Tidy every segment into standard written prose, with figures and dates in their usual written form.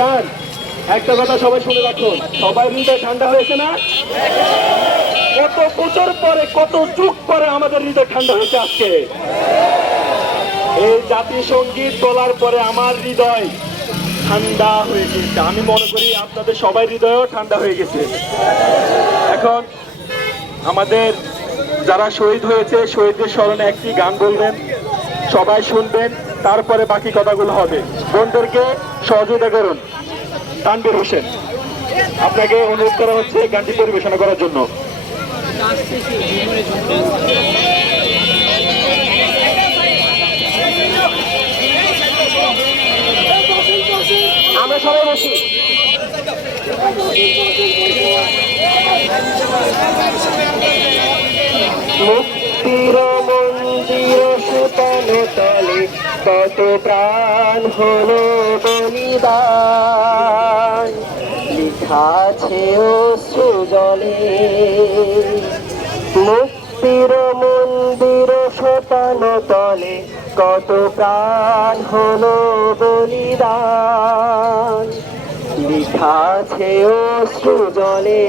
তার একটা কথা সবাই শুনে রাখুন, সবাই হৃদয় ঠান্ডা হয়েছে না? কত বছর পরে, কত যুগ পরে আমাদের হৃদয় ঠান্ডা হয়েছে আজকে। এই জাতীয় সঙ্গীত বলার পরে আমার হৃদয় ঠান্ডা হয়ে গেছে। আমি মনে করি আপনাদের সবাই হৃদয়ও ঠান্ডা হয়ে গেছে। এখন আমাদের যারা শহীদ হয়েছে, শহীদদের স্মরণে একটি গান বলবেন, সবাই শুনবেন, তারপরে বাকি কথাগুলো হবে। বোনদেরকে সহযোগিতা করুন। তানভীর হোসেন, আপনাকে অনুরোধ করা হচ্ছে গানটি পরিবেশনা করার জন্য। আমরা সবাই বসি। মুক্তির মন্দির সুতন তলে কত প্রাণ হলো বলিদান, লিখা আছে অশ্রু জলে। মুক্তির মন্দির সুতন তলে কত প্রাণ হলো বলিদান, লিখা আছে অশ্রু জলে।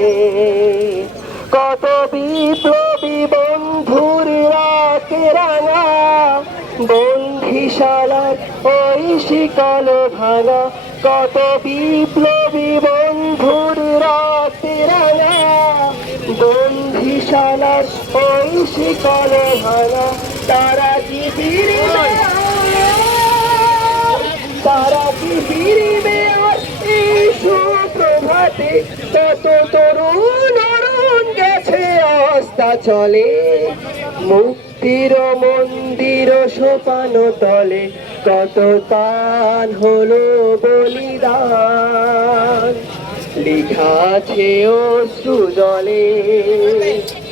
কত বিপ্লবী বন্ধুর রাতে রাঙা, বন্দিশালার ওই শিকল ভাঙা। কত বিপ্লবী বন্ধুর রাতে রাঙা, বন্দিশালার ওই শিকল ভাঙা। তারা কি ফিরবে, তারা কি ফিরবে এই সুপ্রভাতে? কত তরুণ গেছে অস্তা চলে, মুক্তির মন্দির সোপান তলে কত প্রাণ হলো বলিদান, লিখা আছে অশ্রু জলে।